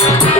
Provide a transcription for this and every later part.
Thank you.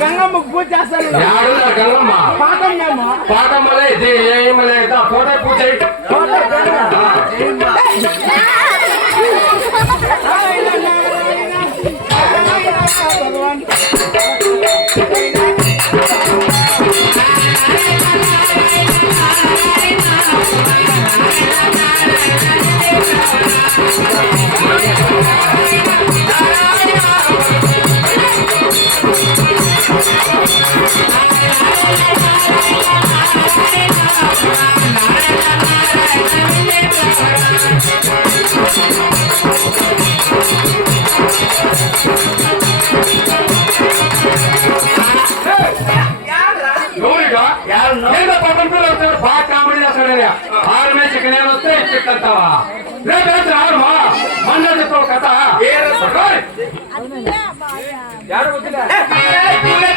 గంగమ్మకు పూజ చేస్తాను పాటమ్మ పాటమ్మలే ఏమలే పూట పూజ భగవాన్ Yeah. పక్కన వస్తాడు బాగా కామెడీ చేస్తాడు ఆరు మీద చికెన్ వస్తే చెప్తావా రేపు రావమ్మా మన చెప్తావు కథ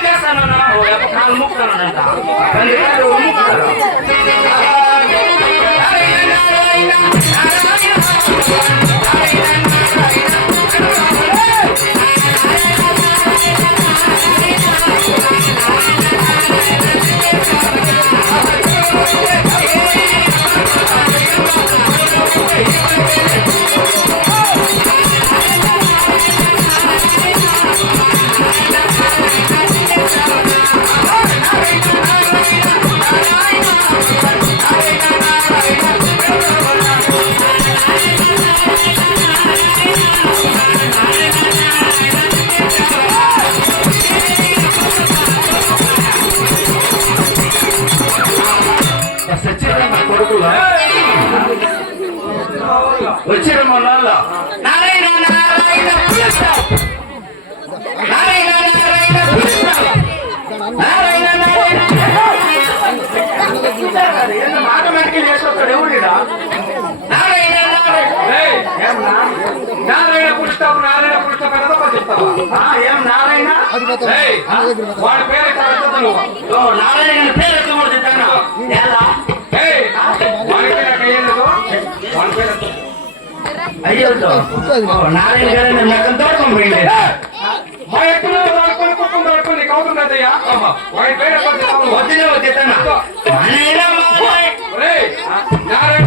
చేస్తాను ముక్తానంట వచ్చిన మొన్న నారాయణ నారాయణ నారాయణ నారాయణ నారాయణ ఆటోమేటిక్ చేస్తాడు ఎవరు నారాయణ నారాయణ. పుస్తకం నారాయణ పుస్తకం చెప్తావా? ఏం నారాయణ? వాడి పేరు నారాయణ పేరు అయ్యో. నారాయణ గారు మెక్కలు దొరకం పోయింది. మా ఎప్పుడు కొనుక్కుంటూ దొరకండి కావుతున్నదయ్యా వాడి పేరు వచ్చిన వచ్చేస్తాను నారాయణ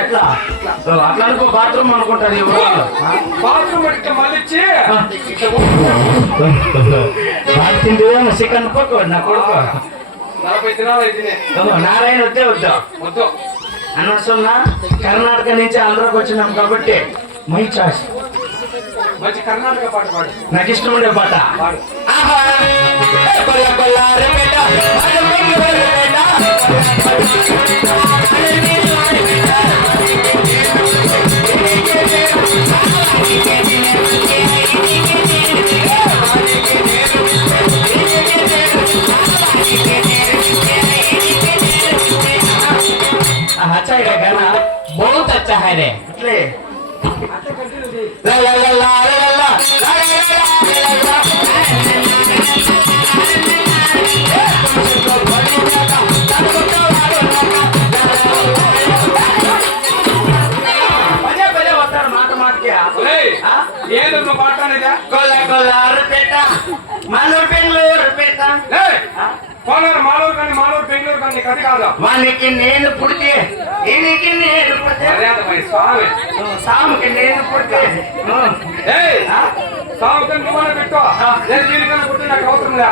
ఎట్లా? అట్లా అనుకో బాత్రూమ్ అనుకుంటారు బాత్రూమ్ మళ్ళిచ్చి. తింటే చికెన్ నా కొడుకు. నలభై దినాలు అయితే నారాయణ వద్దే వద్దా. వద్దు. అనవసరంగా కర్ణాటక నుంచి ఆంధ్రాకి వచ్చినాం కాబట్టి మై చాయిస్. మంచి కర్ణాటక పాట పాడు. నాకు ఇష్టం ఉండే పాట. పాడు. ఏయ్, ఏదో మా మాట్లాడేదా? కొల్ల కొల్లారు పేట మనూరు బెంగళూరు పేట! కోలారు మాలూరు కానీ మాలూరు బెంగళూరు కానీ అది కాదు? వానికి నేను పుడితే ఈయనకి నేను స్వామి. సాముకి నేను పుడితే. సాగుతుంది నువ్వనే పెట్టు నేను వీళ్ళకన్నా పుట్టి నాకు అవసరం లే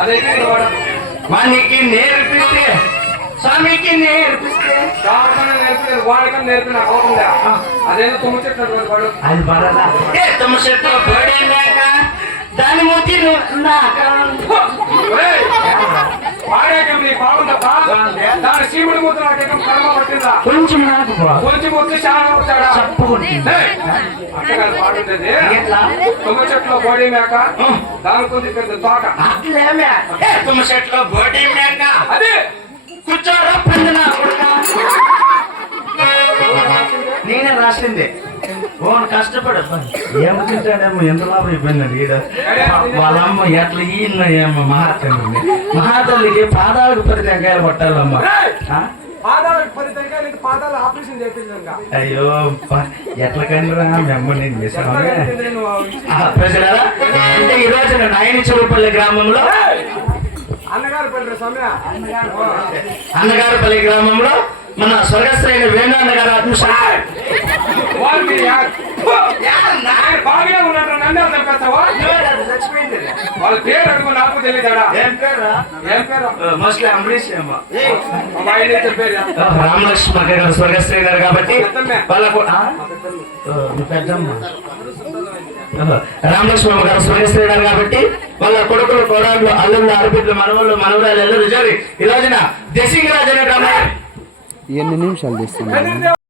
అదైతే నువ్వు వాడు. వానికి నేర్పిస్తే స్వామికి నేర్పిస్తే. సాగుకన్నా నేర్పి వాడికన్నా నేర్పి నాకు అవసరం లే అదేదో తుమ్ము చెట్టు వాడు. అది పడదా తుమ్మ పడినాక దాని మూతి దాని కర్మ పట్టిందా? కొంచెం నాకు. కొంచెం చాలా వచ్చాడా! అట్టగారు తుమ్మ చెట్లో బోడి మేక దాని కొంచెం పెద్ద తోక. అట్లేమే ఏ! తుమ్మ చెట్లు మేక. అది! కూర్చోరా నేనే రాసింది. ఓన్ కష్టపడు ఏం తింటాడేమో ఎంత లాభం అయిపోయింది ఈడ? వాళ్ళ అమ్మ ఎట్లా ఈయన ఏమో మహాతల్లి మహాతల్లికి పాదాలకు పది టెంకాయలు పట్టాలమ్మ అయ్యో ఎట్లా కండిరా మెమ్మ నేను చేసాను నువ్వు ప్రజలారా అంటే ఈ రోజు నేను ఆయన చెరుపల్లి గ్రామంలో అన్నగారుపల్లి గ్రామంలో మన స్వర్గస్థైన వేణు అన్నగారు వాళ్ళు బాగా ఉన్నట్టు నన్ను అర్థం పెడతావా చచ్చిపోయింది వాళ్ళ పేరు అడుగు నాకు తెలియదాడా? ఏం పేరు? ఏం పేరు? మోస్ట్లీ అంబరీష్ ఏమో. మా ఆయన అయితే పేరు రామలక్ష్మి అక్క గారు కాబట్టి వాళ్ళకు రామలక్ష్మి అమ్మ గారు స్వర్గస్థ గారు కాబట్టి వాళ్ళ కొడుకులు కోడళ్ళు అల్లుళ్ళు ఆడబిడ్డలు మనవాళ్ళు మనవరాలు ఎల్లరు జరిగి ఈ రోజున దశింగరాజు అనే గ్రామం. ఎన్ని నిమిషాలు తీస్తుంది ఎన్ని